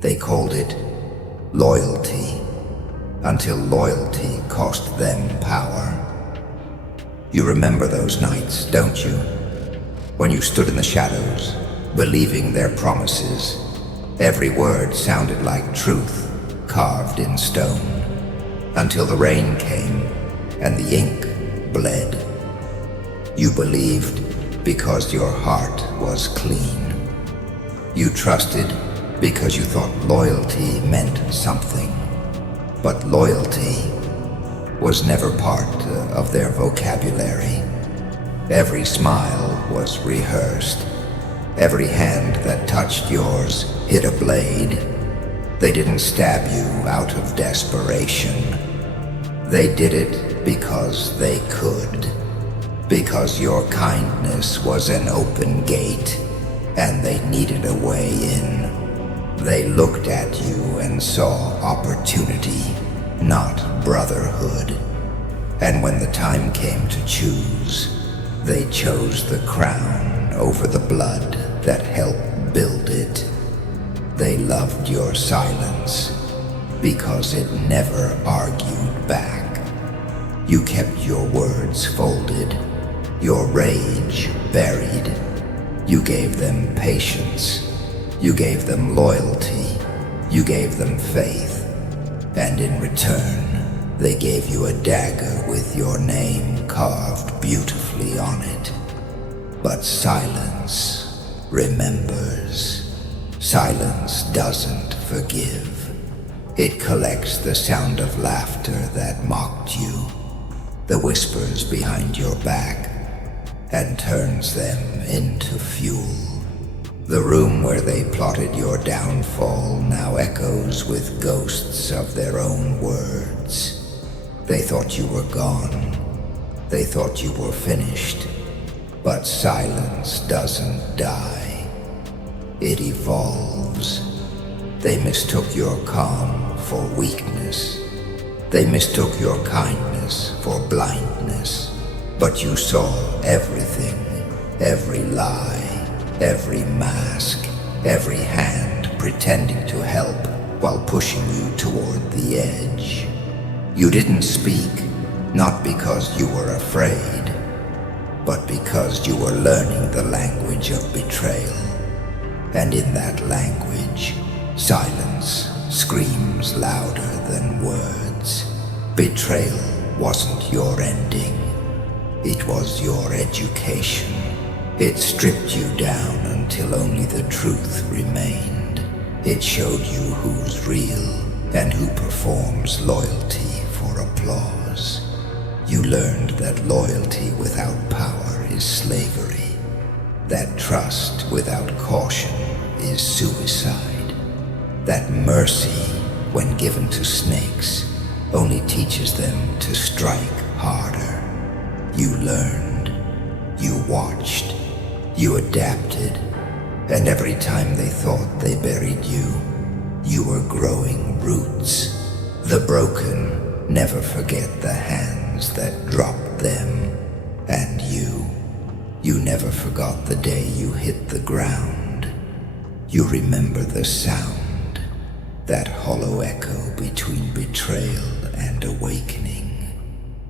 They called it loyalty, until loyalty cost them power. You remember those nights, don't you? When you stood in the shadows, believing their promises. Every word sounded like truth, carved in stone, until the rain came and the ink bled. You believed because your heart was clean. You trusted because you thought loyalty meant something. But loyalty was never part of their vocabulary. Every smile was rehearsed. Every hand that touched yours hit a blade. They didn't stab you out of desperation. They did it because they could. Because your kindness was an open gate, and they needed a way in. They looked at you and saw opportunity, not brotherhood. And when the time came to choose, they chose the crown over the blood that helped build it. They loved your silence because it never argued back. You kept your words folded, your rage buried. You gave them patience. You gave them loyalty. You gave them faith. And in return, they gave you a dagger with your name carved beautifully on it. But silence remembers. Silence doesn't forgive. It collects the sound of laughter that mocked you, the whispers behind your back, and turns them into fuel. The room where they plotted your downfall now echoes with ghosts of their own words. They thought you were gone. They thought you were finished. But silence doesn't die. It evolves. They mistook your calm for weakness. They mistook your kindness for blindness. But you saw everything, every lie, every mask, every hand pretending to help while pushing you toward the edge. You didn't speak, not because you were afraid, but because you were learning the language of betrayal. And in that language, silence screams louder than words. Betrayal wasn't your ending. It was your education. It stripped you down until only the truth remained. It showed you who's real and who performs loyalty for applause. You learned that loyalty without power is slavery, that trust without caution is suicide, that mercy, when given to snakes, only teaches them to strike harder. You learned, you watched, you adapted, and every time they thought they buried you, you were growing roots. The broken never forget the hands that dropped them, and you never forgot the day you hit the ground. You remember the sound, that hollow echo between betrayal and awakening.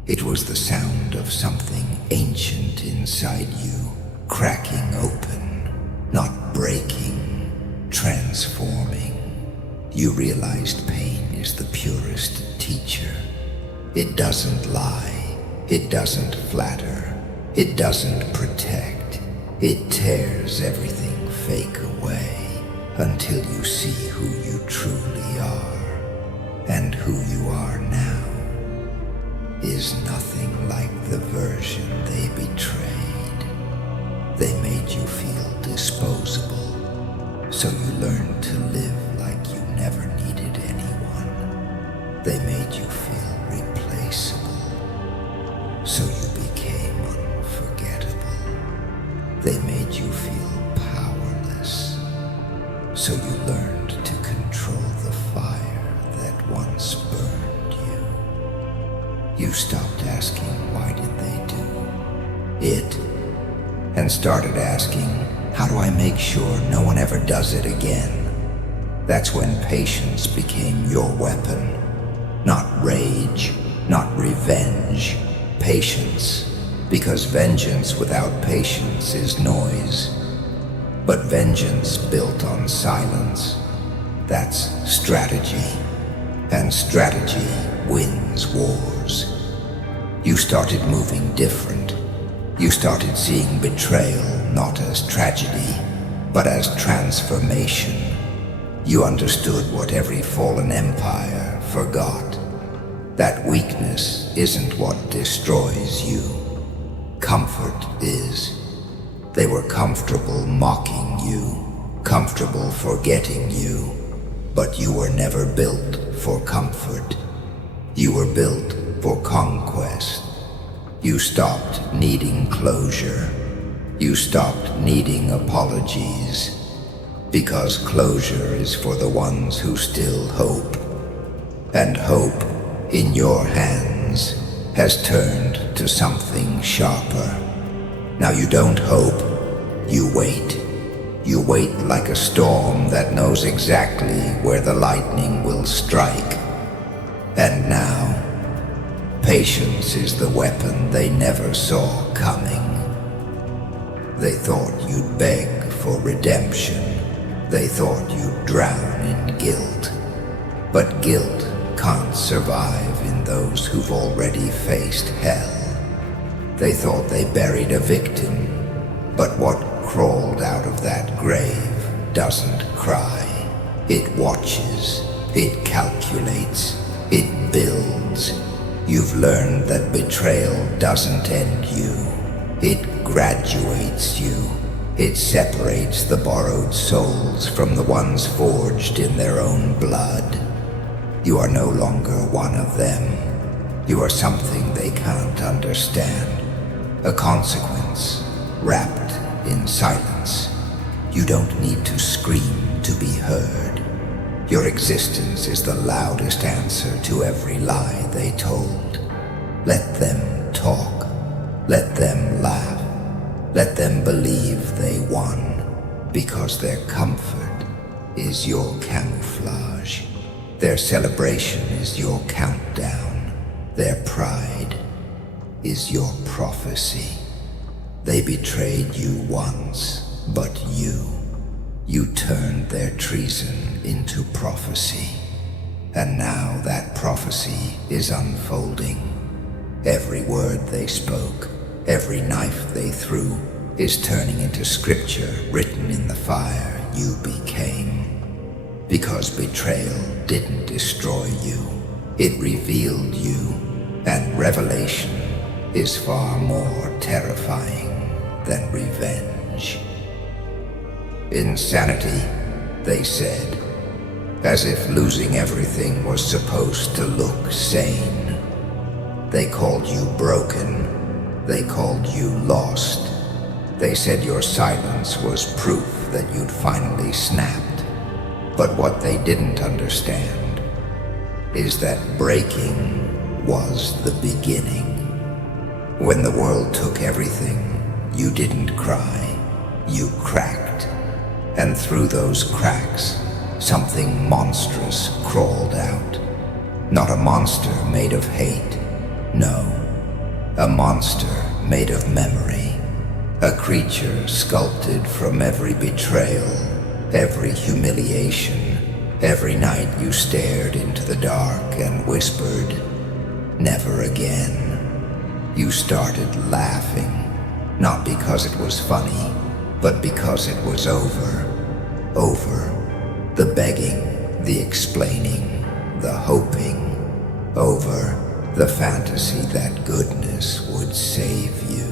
It was the sound of something ancient inside you, cracking open, not breaking, transforming. You realized pain is the purest teacher. It doesn't lie, it doesn't flatter, it doesn't protect. It tears everything fake away until you see who you truly are. And who you are now is nothing like the version they betrayed. They made you feel disposable, so you learned to live like you never needed anyone. They made you feel replaceable, so you became unforgettable. They made you feel powerless, so you learned to control the fire that once burned you. You stopped asking why did they do it, and started asking, how do I make sure no one ever does it again? That's when patience became your weapon. Not rage, not revenge, patience. Because vengeance without patience is noise. But vengeance built on silence, that's strategy. And strategy wins wars. You started moving different. You started seeing betrayal not as tragedy, but as transformation. You understood what every fallen empire forgot. That weakness isn't what destroys you. Comfort is. They were comfortable mocking you, comfortable forgetting you, but you were never built for comfort. You were built for conquest. You stopped needing closure. You stopped needing apologies. Because closure is for the ones who still hope. And hope, in your hands, has turned to something sharper. Now you don't hope, you wait. You wait like a storm that knows exactly where the lightning will strike. And now, patience is the weapon they never saw coming. They thought you'd beg for redemption. They thought you'd drown in guilt. But guilt can't survive in those who've already faced hell. They thought they buried a victim, but what crawled out of that grave doesn't cry. It watches, it calculates, it builds. You've learned that betrayal doesn't end you. It graduates you. It separates the borrowed souls from the ones forged in their own blood. You are no longer one of them. You are something they can't understand. A consequence, wrapped in silence. You don't need to scream to be heard. Your existence is the loudest answer to every lie they told. Let them talk. Let them laugh. Let them believe they won, because their comfort is your camouflage. Their celebration is your countdown. Their pride is your prophecy. They betrayed you once, but you turned their treason into prophecy. And now that prophecy is unfolding. Every word they spoke, every knife they threw, is turning into scripture written in the fire you became. Because betrayal didn't destroy you, it revealed you, and revelation is far more terrifying than revenge. Insanity, they said, as if losing everything was supposed to look sane. They called you broken. They called you lost. They said your silence was proof that you'd finally snapped. But what they didn't understand is that breaking was the beginning. When the world took everything, you didn't cry, you cracked. And through those cracks, something monstrous crawled out. Not a monster made of hate, no. A monster made of memory. A creature sculpted from every betrayal, every humiliation, every night you stared into the dark and whispered, "Never again." You started laughing, not because it was funny, but because it was over. Over. The begging, the explaining, the hoping. Over. The fantasy that goodness would save you.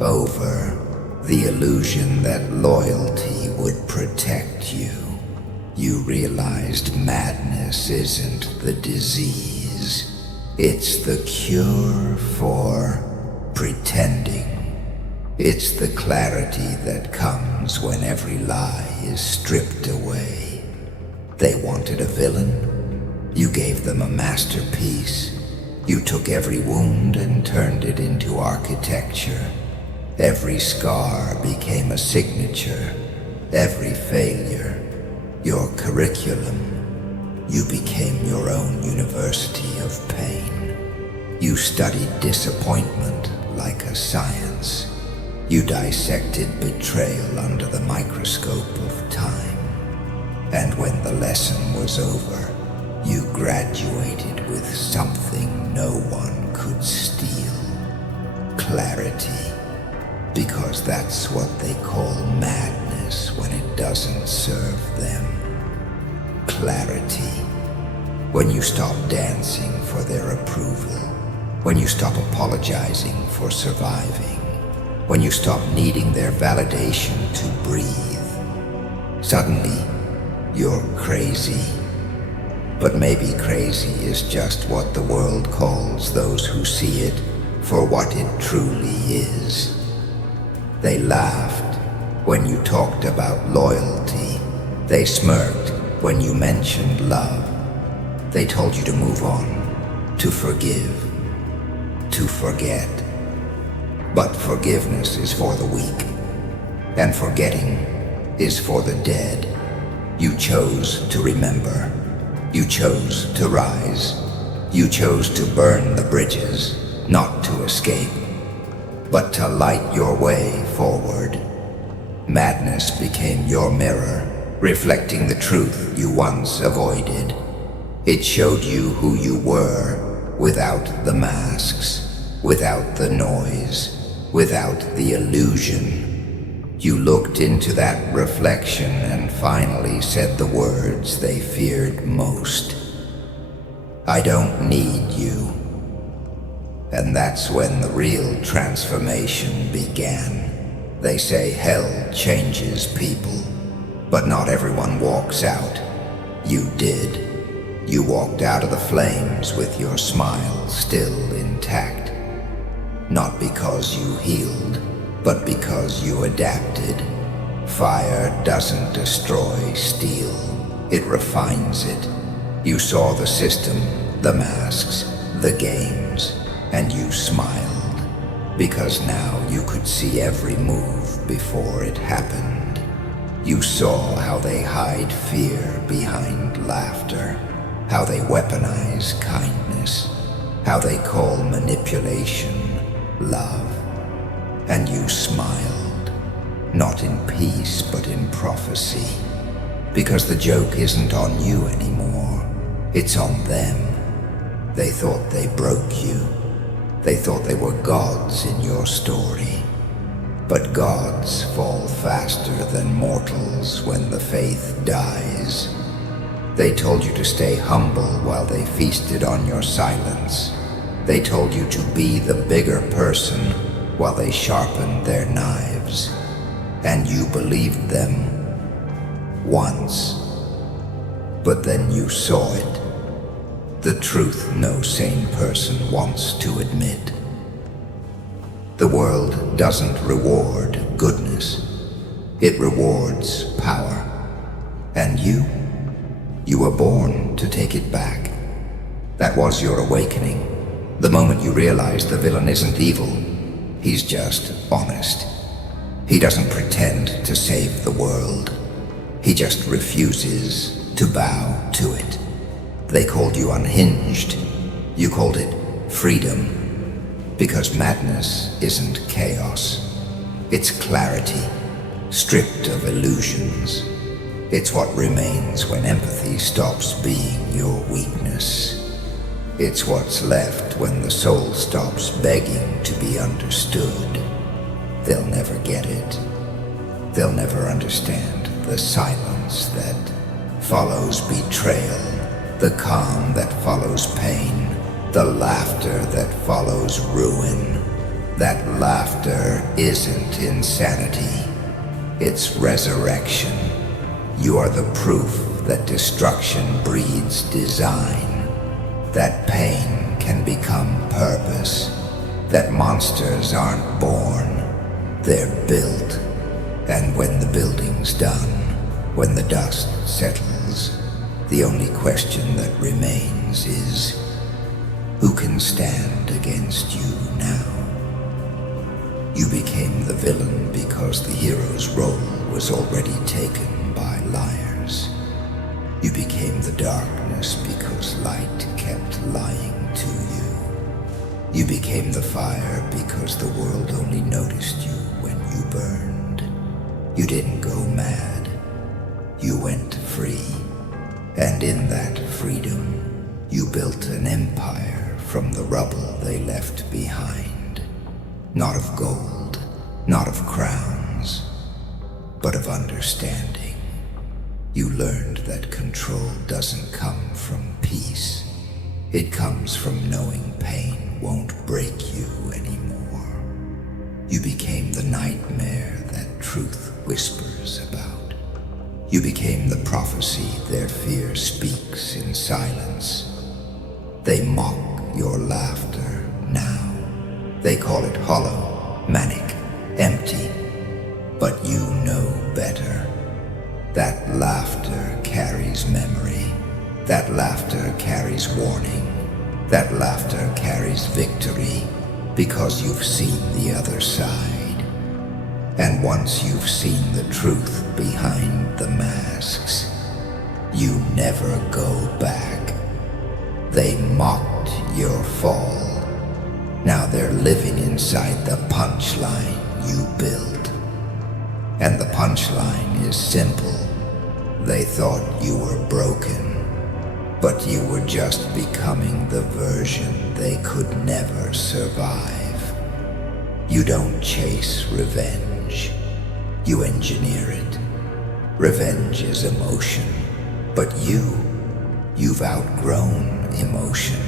Over. The illusion that loyalty would protect you. You realized madness isn't the disease. It's the cure for pretending. It's the clarity that comes when every lie is stripped away. They wanted a villain. You gave them a masterpiece. You took every wound and turned it into architecture. Every scar became a signature. Every failure, your correction. curriculum. You became your own university of pain. You studied disappointment like a science. You dissected betrayal under the microscope of time. And when the lesson was over, you graduated with something no one could steal. Clarity. Because that's what they call madness when it doesn't serve them. Clarity. When you stop dancing for their approval. When you stop apologizing for surviving. When you stop needing their validation to breathe. Suddenly, you're crazy. But maybe crazy is just what the world calls those who see it for what it truly is. They laughed when you talked about loyalty. They smirked when you mentioned love. They told you to move on, to forgive, to forget. But forgiveness is for the weak, and forgetting is for the dead. You chose to remember. You chose to rise. You chose to burn the bridges, not to escape, but to light your way forward. Madness became your mirror, reflecting the truth you once avoided. It showed you who you were without the masks, without the noise, without the illusion. You looked into that reflection and finally said the words they feared most. I don't need you. And that's when the real transformation began. They say hell changes people, but not everyone walks out. You did. You walked out of the flames with your smile still intact. Not because you healed, but because you adapted. Fire doesn't destroy steel, it refines it. You saw the system, the masks, the games, and you smiled, because now you could see every move before it happened. You saw how they hide fear behind laughter, how they weaponize kindness, how they call manipulation love. And you smiled, not in peace but in prophecy, because the joke isn't on you anymore, it's on them. They thought they broke you. They thought they were gods in your story. But gods fall faster than mortals when the faith dies. They told you to stay humble while they feasted on your silence. They told you to be the bigger person while they sharpened their knives. And you believed them once. But then you saw it. The truth no sane person wants to admit. The world doesn't reward goodness. It rewards power. And you were born to take it back. That was your awakening. The moment you realized the villain isn't evil, he's just honest. He doesn't pretend to save the world. He just refuses to bow to it. They called you unhinged. You called it freedom. Because madness isn't chaos. It's clarity, stripped of illusions. It's what remains when empathy stops being your weakness. It's what's left when the soul stops begging to be understood. They'll never get it. They'll never understand the silence that follows betrayal, the calm that follows pain, the laughter that follows ruin. That laughter isn't insanity. It's resurrection. You are the proof that destruction breeds design. That pain can become purpose. That monsters aren't born. They're built. And when the building's done, when the dust settles, the only question that remains is, who can stand against you now? You became the villain because the hero's role was already taken by liars. You became the darkness because light kept lying to you. You became the fire because the world only noticed you when you burned. You didn't go mad. You went free. And in that freedom, you built an empire from the rubble they left behind. Not of gold, not of crowns, but of understanding. You learned that control doesn't come from peace. It comes from knowing pain won't break you anymore. You became the nightmare that truth whispers about. You became the prophecy their fear speaks in silence. They mock your laughter now. They call it hollow, manic, empty. But you know better. That laughter carries memory. That laughter carries warning. That laughter carries victory, because you've seen the other side. And once you've seen the truth behind the masks, you never go back. They mocked your fall. Now they're living inside the punchline you built. And the punchline is simple. They thought you were broken, but you were just becoming the version they could never survive. You don't chase revenge. You engineer it. Revenge is emotion, but you've outgrown emotion.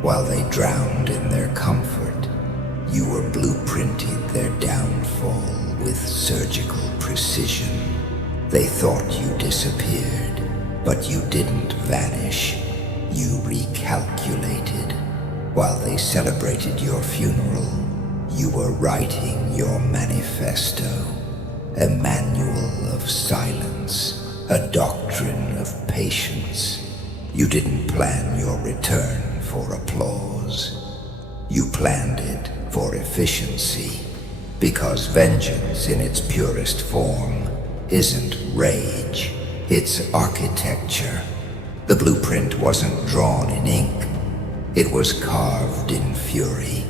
While they drowned in their comfort, you were blueprinting their downfall with surgical precision. They thought you disappeared, but you didn't vanish. You recalculated. While they celebrated your funeral, you were writing your manifesto, a manual of silence, a doctrine of patience. You didn't plan your return for applause. You planned it for efficiency. Because vengeance in its purest form isn't rage, it's architecture. The blueprint wasn't drawn in ink, it was carved in fury.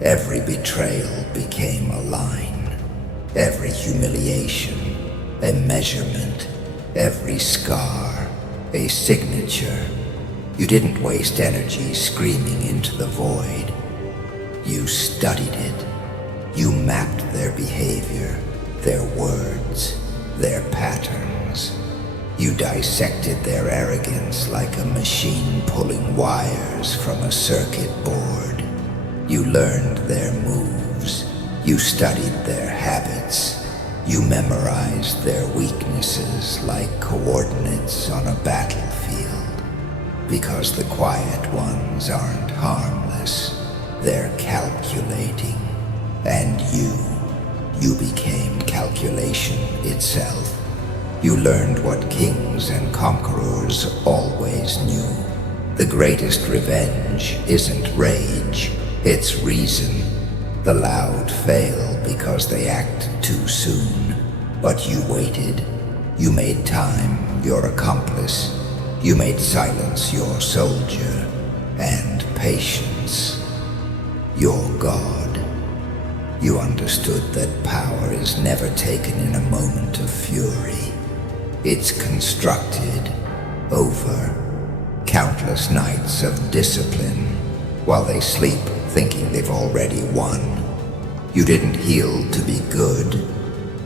Every betrayal became a line, every humiliation a measurement, every scar a signature. You didn't waste energy screaming into the void. You studied it. You mapped their behavior, their words, their patterns. You dissected their arrogance like a machine pulling wires from a circuit board. You learned their moves. You studied their habits. You memorized their weaknesses like coordinates on a battlefield. Because the quiet ones aren't harmless. They're calculating. And you became calculation itself. You learned what kings and conquerors always knew. The greatest revenge isn't rage, it's reason. The loud fail because they act too soon. But you waited. You made time your accomplice. You made silence your soldier. And patience your god. You understood that power is never taken in a moment of fury. It's constructed over countless nights of discipline while they sleep thinking they've already won. You didn't heal to be good.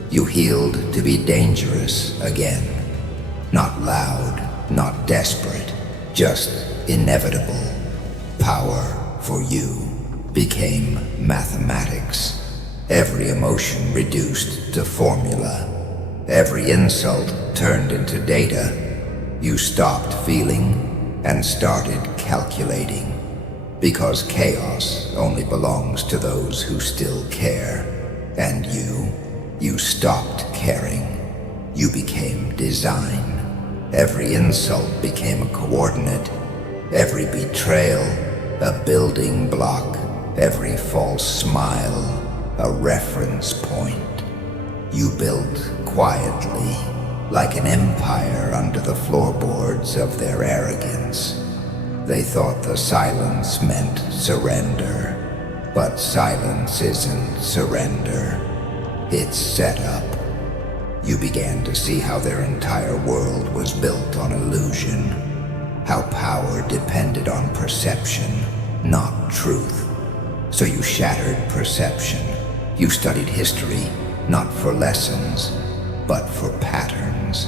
You healed to be dangerous again. Not loud, not desperate, just inevitable. Power for you became mathematics. Every emotion reduced to formula. Every insult turned into data. You stopped feeling and started calculating. Because chaos only belongs to those who still care. And you stopped caring. You became design. Every insult became a coordinate. Every betrayal, a building block. Every false smile, a reference point. You built quietly, like an empire under the floorboards lords of their arrogance. They thought the silence meant surrender, but silence isn't surrender. It's set up. You began to see how their entire world was built on illusion, how power depended on perception, not truth. So you shattered perception. You studied history, not for lessons, but for patterns.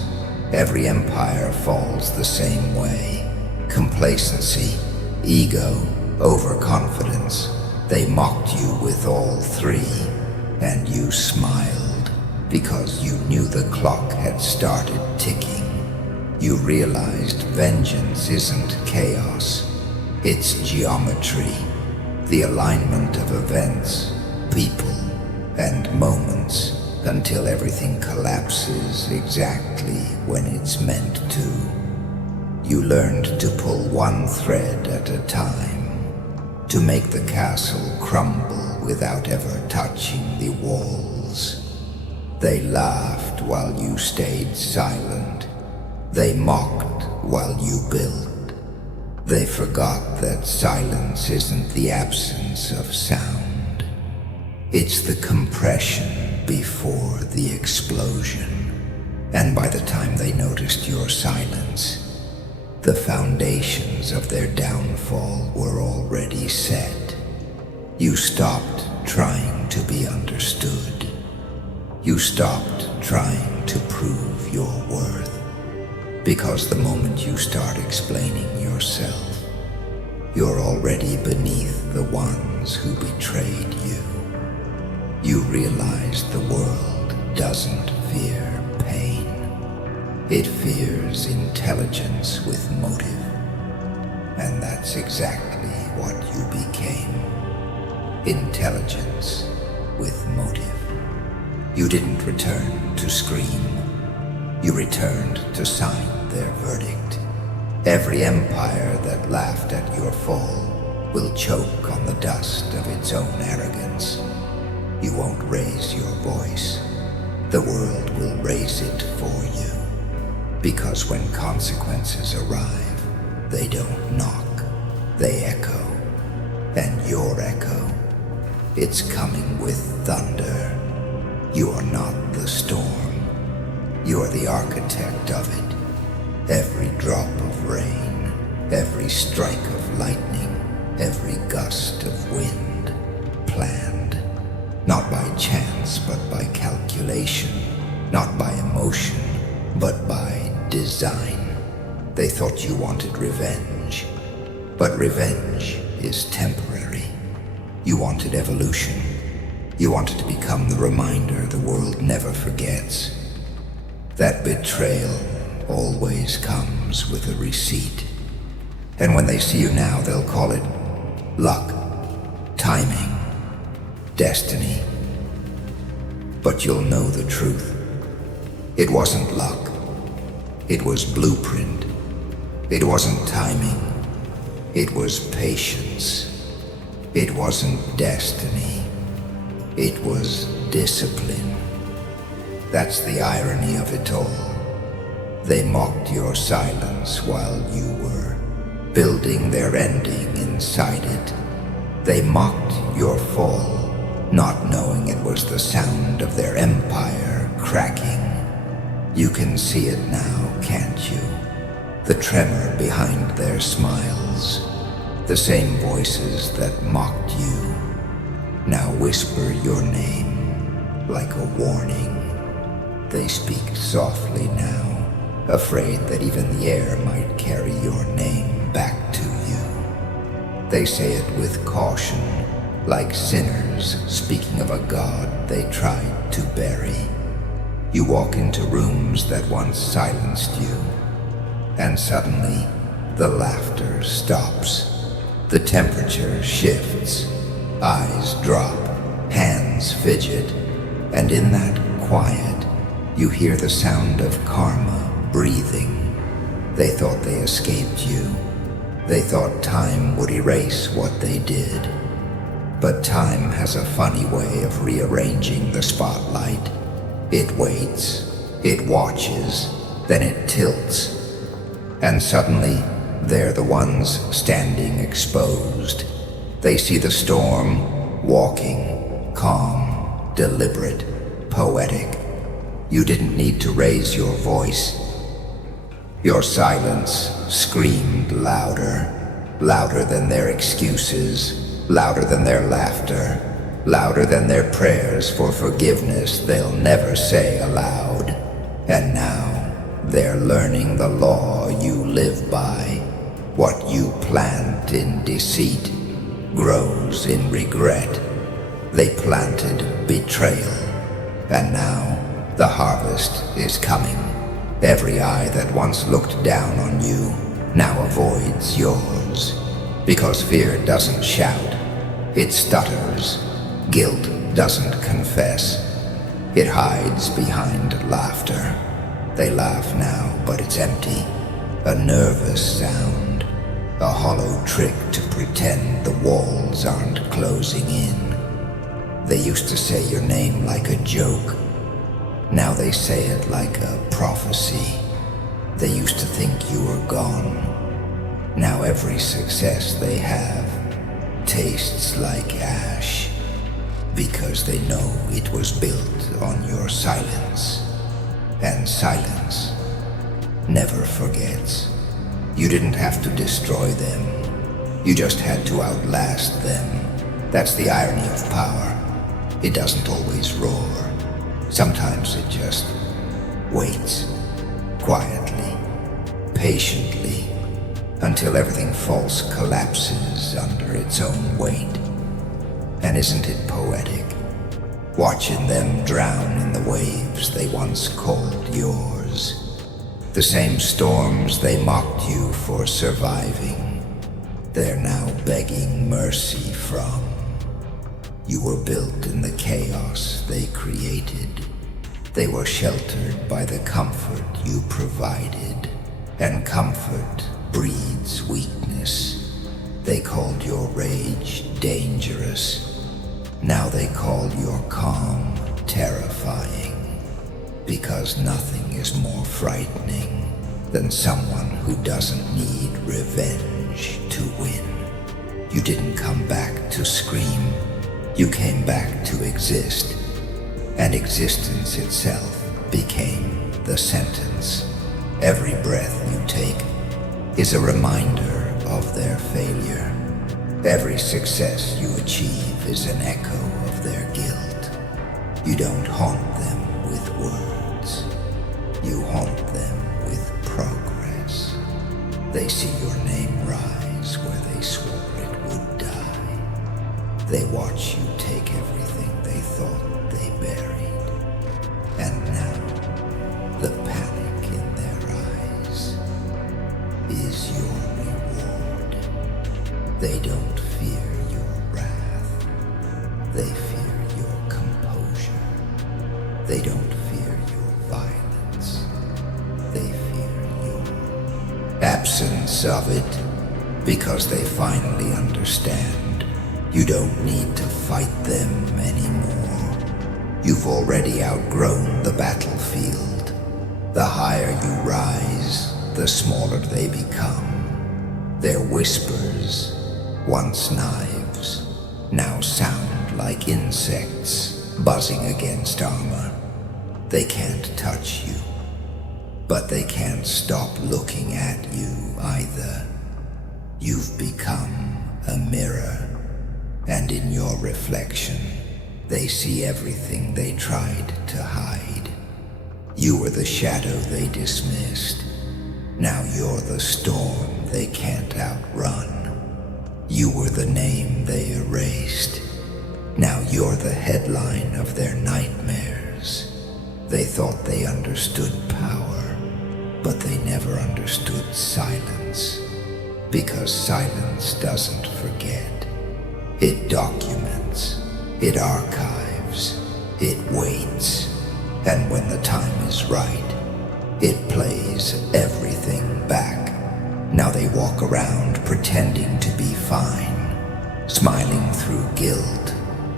Every empire falls the same way. Complacency, ego, overconfidence. They mocked you with all three, and you smiled because you knew the clock had started ticking. You realized vengeance isn't chaos, it's geometry, the alignment of events, people, and moments until everything collapses exactly when it's meant to. You learned to pull one thread at a time, to make the castle crumble without ever touching the walls. They laughed while you stayed silent. They mocked while you built. They forgot that silence isn't the absence of sound. It's the compression before the explosion. And by the time they noticed your silence, the foundations of their downfall were already set. You stopped trying to be understood. You stopped trying to prove your worth. Because the moment you start explaining yourself, you're already beneath the ones who betrayed you. You realize the world doesn't fear pain. It fears intelligence with motive. And that's exactly what you became. Intelligence with motive. You didn't return to scream. You returned to sign their verdict. Every empire that laughed at your fall will choke on the dust of its own arrogance. You won't raise your voice. The world will raise it for you. Because when consequences arrive, they don't knock, they echo. And your echo, it's coming with thunder. You are not the storm. You are the architect of it. Every drop of rain, every strike of lightning, every gust of wind, planned. Not by chance, but by calculation. Not by emotion, but by design. They thought you wanted revenge. But revenge is temporary. You wanted evolution. You wanted to become the reminder the world never forgets. That betrayal always comes with a receipt. And when they see you now, they'll call it luck, timing, destiny. But you'll know the truth. It wasn't luck. It was blueprint. It wasn't timing. It was patience. It wasn't destiny. It was discipline. That's the irony of it all. They mocked your silence while you were building their ending inside it. They mocked your fall, not knowing it was the sound of their empire cracking. You can see it now, can't you? The tremor behind their smiles. The same voices that mocked you now whisper your name like a warning. They speak softly now, afraid that even the air might carry your name back to you. They say it with caution, like sinners speaking of a God they tried to bury. You walk into rooms that once silenced you, and suddenly the laughter stops. The temperature shifts, eyes drop, hands fidget, and in that quiet, you hear the sound of karma breathing. They thought they escaped you. They thought time would erase what they did. But time has a funny way of rearranging the spotlight. It waits, it watches, then it tilts. And suddenly, they're the ones standing exposed. They see the storm, walking, calm, deliberate, poetic. You didn't need to raise your voice. Your silence screamed louder, louder than their excuses, louder than their laughter, louder than their prayers for forgiveness they'll never say aloud. And now, they're learning the law you live by. What you plant in deceit grows in regret. They planted betrayal, and now the harvest is coming. Every eye that once looked down on you now avoids yours. Because fear doesn't shout, it stutters. Guilt doesn't confess, it hides behind laughter. They laugh now, but it's empty. A nervous sound, a hollow trick to pretend the walls aren't closing in. They used to say your name like a joke. Now they say it like a prophecy. They used to think you were gone. Now every success they have tastes like ash, because they know it was built on your silence. And silence never forgets. You didn't have to destroy them. You just had to outlast them. That's the irony of power. It doesn't always roar. Sometimes it just waits, quietly, patiently, until everything false collapses under its own weight. And isn't it poetic, watching them drown in the waves they once called yours? The same storms they mocked you for surviving, they're now begging mercy from. You were built in the chaos they created. They were sheltered by the comfort you provided, and comfort breeds weakness. They called your rage dangerous. Now they call your calm terrifying, because nothing is more frightening than someone who doesn't need revenge to win. You didn't come back to scream. You came back to exist, and existence itself became the sentence. Every breath you take is a reminder of their failure. Every success you achieve is an echo of their guilt. You don't haunt them with words. You haunt them with progress. They see your name rise where they swore it would die. They watch you take everything they thought they buried. And now, the panic in their eyes is your reward. They don't fear your wrath. They fear your composure. They don't fear your violence. They fear your absence of it, because they finally understand. You don't need to fight them anymore. You've already outgrown the battlefield. The higher you rise, the smaller they become. Their whispers, once knives, now sound like insects buzzing against armor. They can't touch you, but they can't stop looking at you either. You've become a mirror. And in your reflection, they see everything they tried to hide. You were the shadow they dismissed. Now you're the storm they can't outrun. You were the name they erased. Now you're the headline of their nightmares. They thought they understood power, but they never understood silence. Because silence doesn't forget. It documents, it archives, it waits, and when the time is right, it plays everything back. Now they walk around pretending to be fine, smiling through guilt,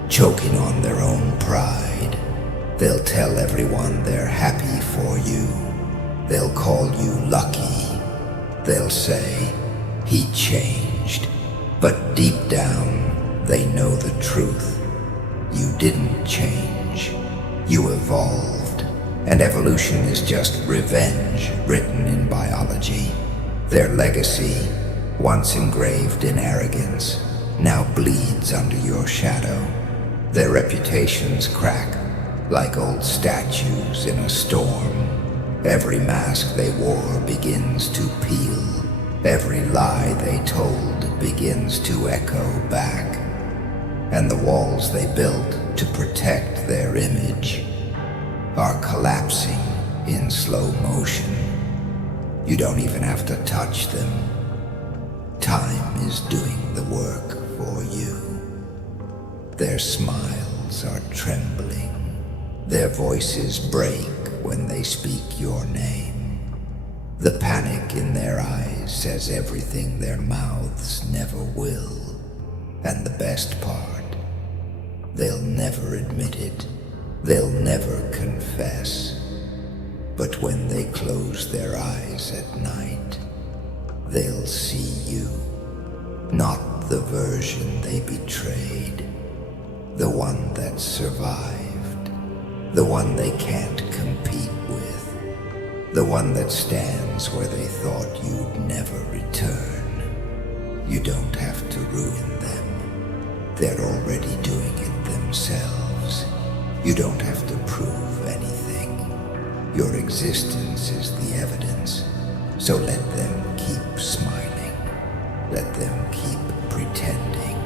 choking on their own pride. They'll tell everyone they're happy for you. They'll call you lucky, They'll say, he changed. But deep down, they know the truth. You didn't change. You evolved. And evolution is just revenge written in biology. Their legacy, once engraved in arrogance, now bleeds under your shadow. Their reputations crack like old statues in a storm. Every mask they wore begins to peel. Every lie they told begins to echo back. And the walls they built to protect their image are collapsing in slow motion. You don't even have to touch them. Time is doing the work for you. Their smiles are trembling. Their voices break when they speak your name. The panic in their eyes says everything their mouths never will. And the best part, they'll never admit it. They'll never confess. But when they close their eyes at night, they'll see you. Not the version they betrayed. The one that survived. The one they can't compete with. The one that stands where they thought you'd never return. You don't have to ruin them. They're already doing it themselves. You don't have to prove anything. Your existence is the evidence. So let them keep smiling. Let them keep pretending.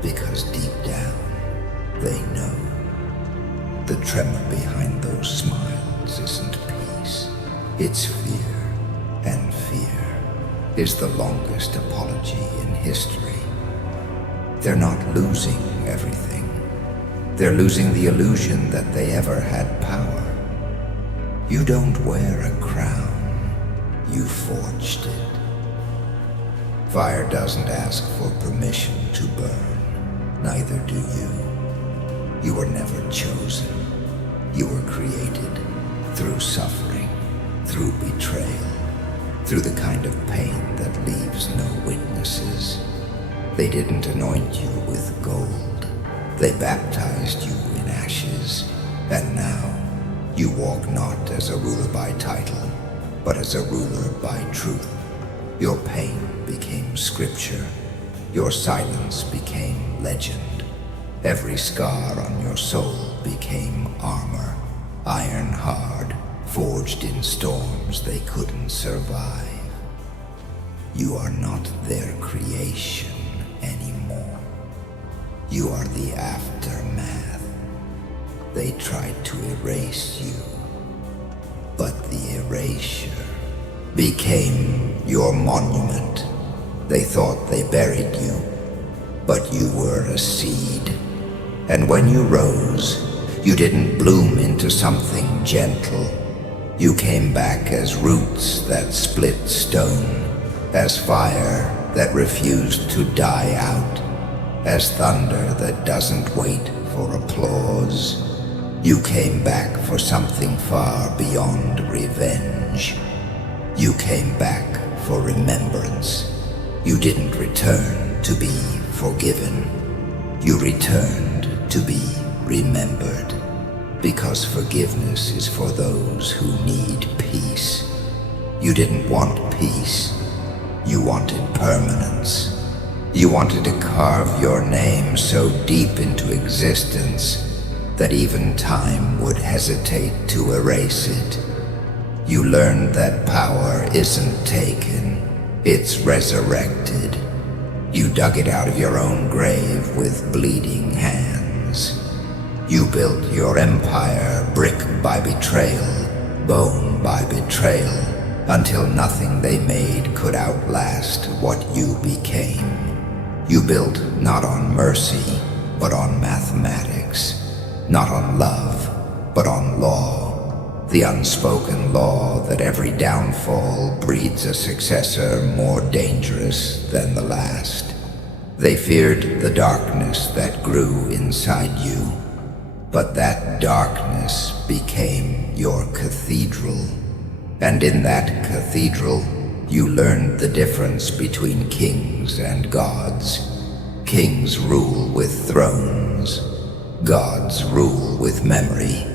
Because deep down, they know. The tremor behind those smiles isn't peace. It's fear. And fear is the longest apology in history. They're not losing everything. They're losing the illusion that they ever had power. You don't wear a crown. You forged it. Fire doesn't ask for permission to burn. Neither do you. You were never chosen. You were created through suffering, through betrayal, through the kind of pain that leaves no witnesses. They didn't anoint you with gold. They baptized you in ashes. And now, you walk not as a ruler by title, but as a ruler by truth. Your pain became scripture. Your silence became legend. Every scar on your soul became armor, iron hard, forged in storms they couldn't survive. You are not their creation anymore. You are the aftermath. They tried to erase you, but the erasure became your monument. They thought they buried you, but you were a seed. And when you rose, you didn't bloom into something gentle. You came back as roots that split stone, as fire that refused to die out, as thunder that doesn't wait for applause. You came back for something far beyond revenge. You came back for remembrance. You didn't return to be forgiven. You returned to be remembered. Because forgiveness is for those who need peace. You didn't want peace. You wanted permanence. You wanted to carve your name so deep into existence that even time would hesitate to erase it. You learned that power isn't taken, it's resurrected. You dug it out of your own grave with bleeding hands. You built your empire brick by betrayal, bone by betrayal, until nothing they made could outlast what you became. You built not on mercy, but on mathematics. Not on love, but on law. The unspoken law that every downfall breeds a successor more dangerous than the last. They feared the darkness that grew inside you, but that darkness became your cathedral. And in that cathedral, You learned the difference between kings and gods. Kings rule with thrones. Gods rule with memory.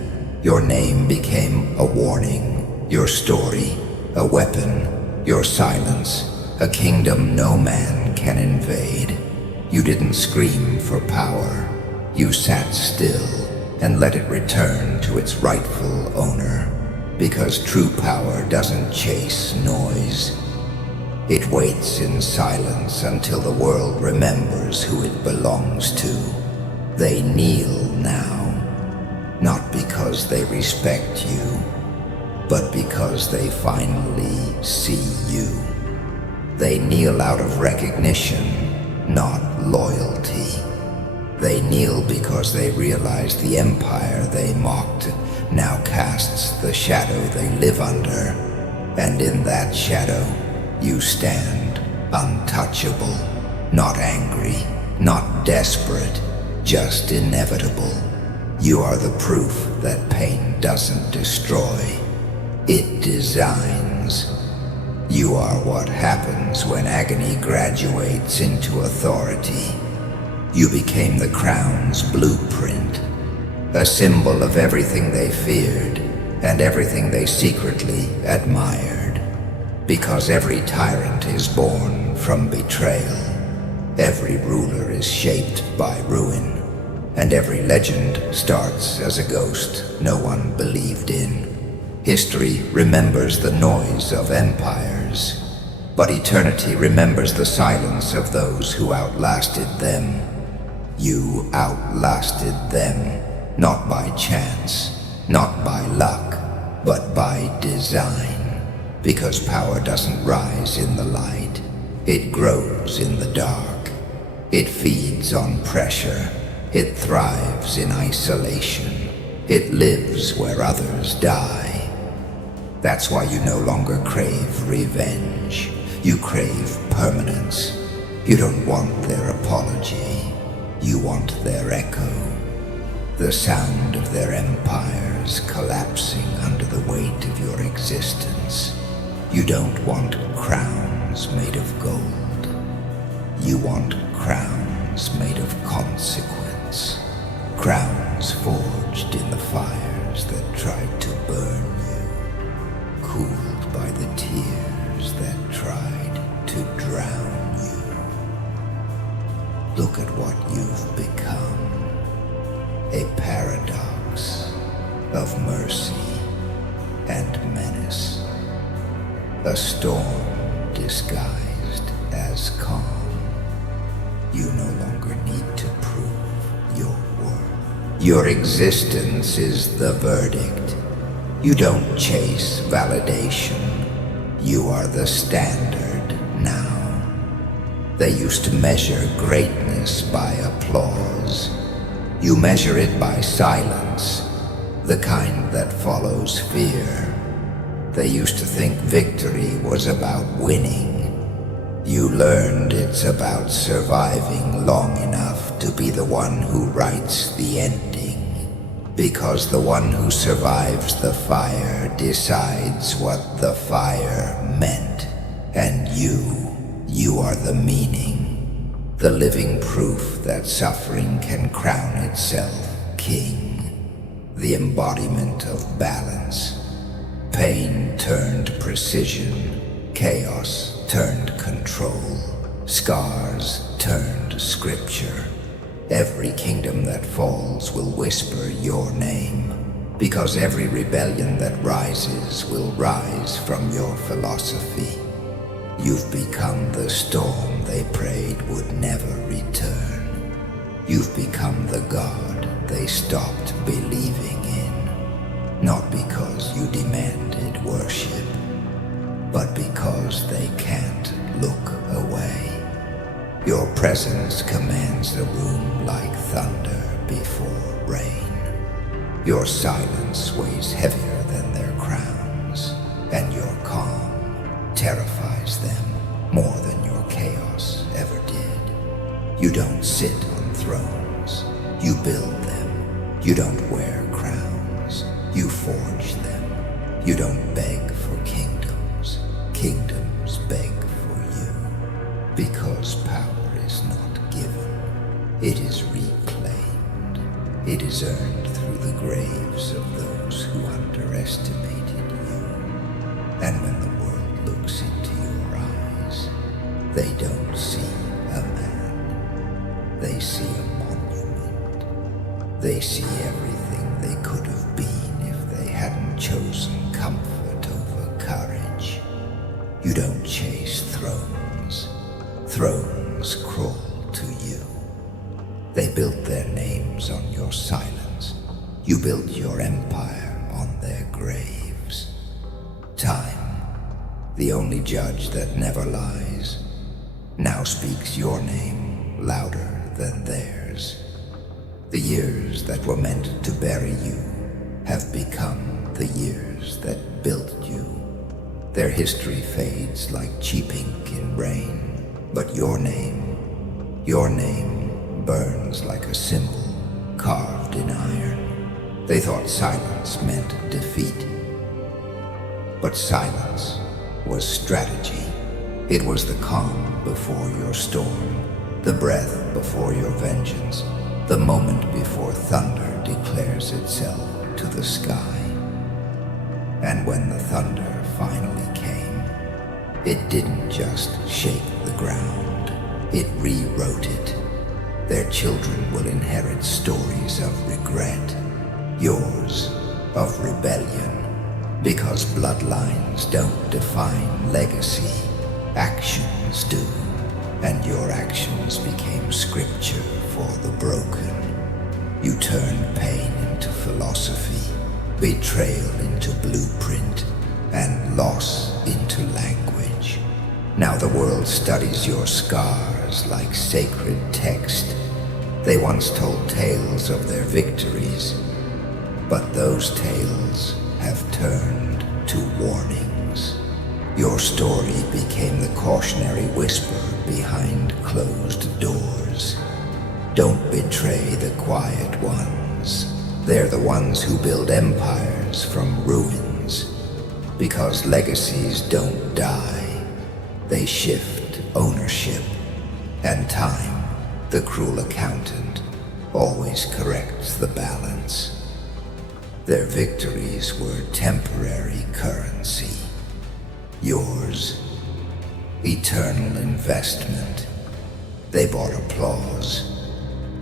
Your name became a warning. Your story, a weapon. Your silence, a kingdom no man can invade. You didn't scream for power. You sat still and let it return to its rightful owner. Because true power doesn't chase noise. It waits in silence until the world remembers who it belongs to. They kneel now, not because they respect you, but because they finally see you. They kneel out of recognition, not loyalty. They kneel because they realize the empire they mocked now casts the shadow they live under. And in that shadow, you stand untouchable, not angry, not desperate, just inevitable. You are the proof that pain doesn't destroy, it designs. You are what happens when agony graduates into authority. You became the crown's blueprint, a symbol of everything they feared and everything they secretly admired. Because every tyrant is born from betrayal, every ruler is shaped by ruin, and every legend starts as a ghost no one believed in. History remembers the noise of empires, but eternity remembers the silence of those who outlasted them. You outlasted them, not by chance, not by luck, but by design. Because power doesn't rise in the light, it grows in the dark. It feeds on pressure, it thrives in isolation, it lives where others die. That's why you no longer crave revenge, you crave permanence. You don't want their apology, you want their echo. The sound of their empires collapsing under the weight of your existence. You don't want crowns made of gold. You want crowns made of consequence. Crowns forged in the fires that tried to burn you. Cooled by the tears that tried to drown you. Look at what you've become. A paradox of mercy and menace. A storm disguised as calm. You no longer need to prove your worth. Your existence is the verdict. You don't chase validation. You are the standard now. They used to measure greatness by applause. You measure it by silence, the kind that follows fear. They used to think victory was about winning. You learned it's about surviving long enough to be the one who writes the ending. Because the one who survives the fire decides what the fire meant. And you are the meaning. The living proof that suffering can crown itself king. The embodiment of balance. Pain turned precision, chaos turned control, scars turned scripture. Every kingdom that falls will whisper your name, because every rebellion that rises will rise from your philosophy. You've become the storm they prayed would never return. You've become the God they stopped believing in. Not because you demanded worship, but because they can't look away. Your presence commands the room like thunder before rain. Your silence weighs heavier than their crowns, and your calm terrifies them more than your chaos ever did. You don't sit on thrones, you build them. You don't wear crowns, you forge them. You don't beg for kingdoms, kingdoms beg Because power is not given, it is reclaimed. It is earned through the graves of those who underestimated you. And when the world looks into your eyes, they don't see a man. They see a monument. They see everything they could have been if they hadn't chosen comfort over courage. You don't chase thrones. Thrones crawl to you. They built their names on your silence. You built your empire on their graves. Time, the only judge that never lies, now speaks your name louder than theirs. The years that were meant to bury you have become the years that built you. Their history fades like cheap ink in rain. But your name burns like a symbol carved in iron. They thought silence meant defeat. But silence was strategy. It was the calm before your storm, the breath before your vengeance, the moment before thunder declares itself to the sky. And when the thunder finally came, it didn't just shake the ground, it rewrote it. Their children will inherit stories of regret, yours of rebellion, because bloodlines don't define legacy, actions do, and your actions became scripture for the broken. You turned pain into philosophy, betrayal into blueprint, and loss into language. Now the world studies your scars like sacred text. They once told tales of their victories, but those tales have turned to warnings. Your story became the cautionary whisper behind closed doors. Don't betray the quiet ones. They're the ones who build empires from ruins. Because legacies don't die, they shift ownership, and time, the cruel accountant, always corrects the balance. Their victories were temporary currency. Yours, eternal investment. They bought applause.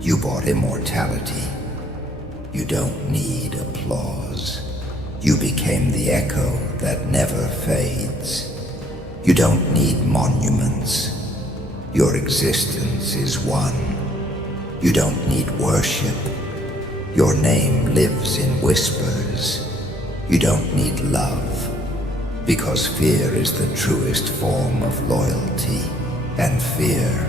You bought immortality. You don't need applause. You became the echo that never fades. You don't need monuments. Your existence is one. You don't need worship. Your name lives in whispers. You don't need love, because fear is the truest form of loyalty, and fear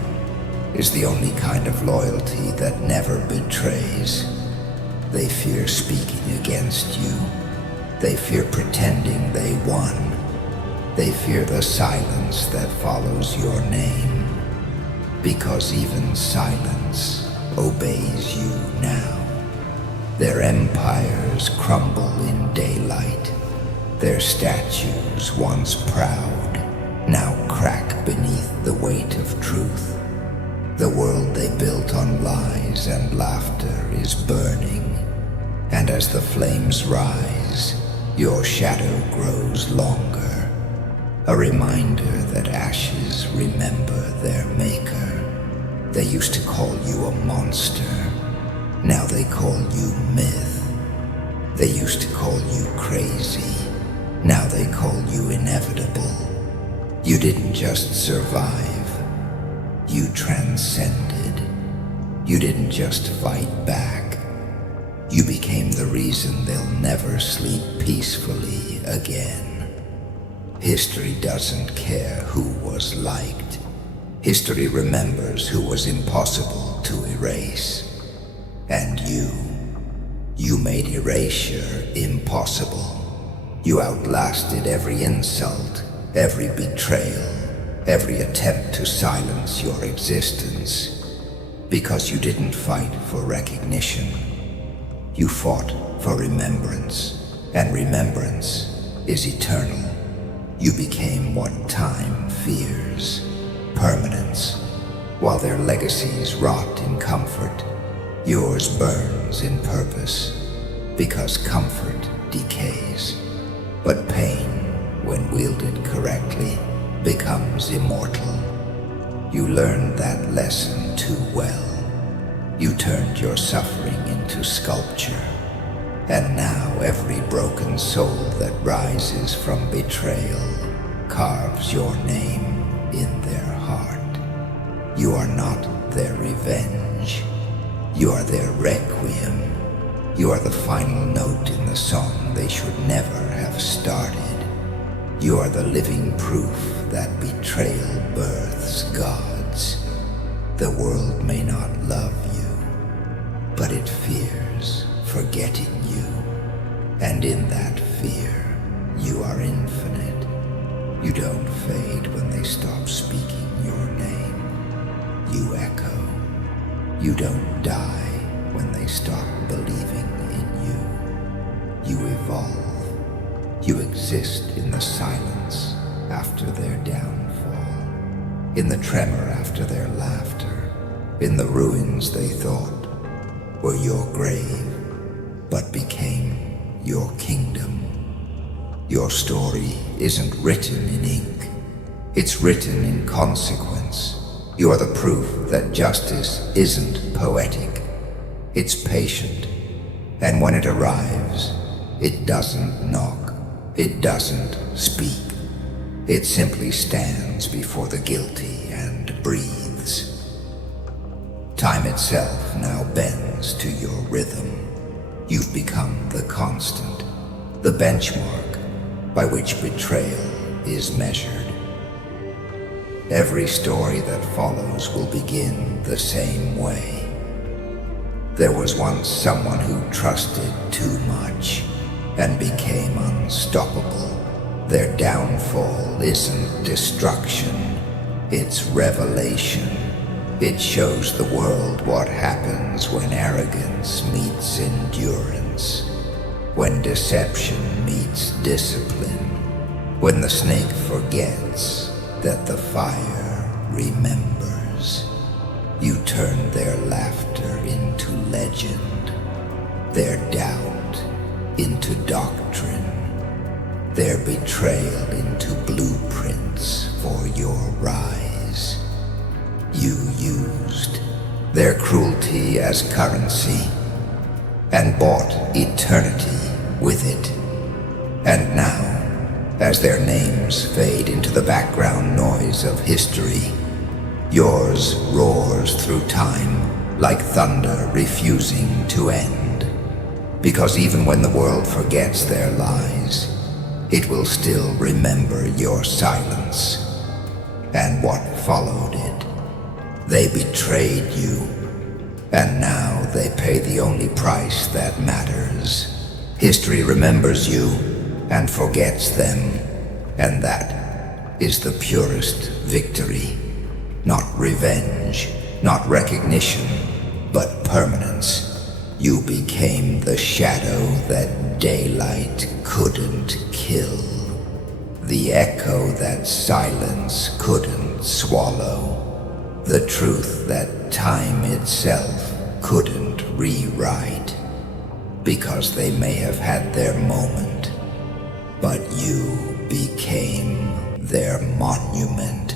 is the only kind of loyalty that never betrays. They fear speaking against you. They fear pretending they won. They fear the silence that follows your name, because even silence obeys you now. Their empires crumble in daylight. Their statues, once proud, now crack beneath the weight of truth. The world they built on lies and laughter is burning, and as the flames rise, your shadow grows longer, a reminder that ashes remember their maker. They used to call you a monster, now they call you myth. They used to call you crazy, now they call you inevitable. You didn't just survive, you transcended. You didn't just fight back, you became the reason they'll never sleep peacefully again. History doesn't care who was liked. History remembers who was impossible to erase. And you made erasure impossible. You outlasted every insult, every betrayal, every attempt to silence your existence. Because you didn't fight for recognition. You fought for remembrance, and remembrance is eternal. You became what time fears, permanence. While their legacies rot in comfort, yours burns in purpose, because comfort decays. But pain, when wielded correctly, becomes immortal. You learned that lesson too well. You turned your suffering into sculpture, and now every broken soul that rises from betrayal carves your name in their heart. You are not their revenge. You are their requiem. You are the final note in the song they should never have started. You are the living proof that betrayal births gods. The world may not love you, but it fears forgetting you. And in that fear, you are infinite. You don't fade when they stop speaking your name. You echo. You don't die when they stop believing in you. You evolve. You exist in the silence after their downfall, in the tremor after their laughter, in the ruins they thought were your grave, but became your kingdom. Your story isn't written in ink. It's written in consequence. You are the proof that justice isn't poetic. It's patient. And when it arrives, it doesn't knock. It doesn't speak. It simply stands before the guilty and breathes. Time itself now bends to your rhythm. You've become the constant, the benchmark by which betrayal is measured. Every story that follows will begin the same way. There was once someone who trusted too much and became unstoppable. Their downfall isn't destruction, it's revelation. It shows the world what happens when arrogance meets endurance, when deception meets discipline, when the snake forgets that the fire remembers. You turn their laughter into legend, their doubt into doctrine, their betrayal into blueprints for your rise. You used their cruelty as currency and bought eternity with it. And now, as their names fade into the background noise of history, yours roars through time like thunder refusing to end. Because even when the world forgets their lies, it will still remember your silence and what followed it. They betrayed you, and now they pay the only price that matters. History remembers you and forgets them, and that is the purest victory. Not revenge, not recognition, but permanence. You became the shadow that daylight couldn't kill, the echo that silence couldn't swallow, the truth that time itself couldn't rewrite, because they may have had their moment, but you became their monument.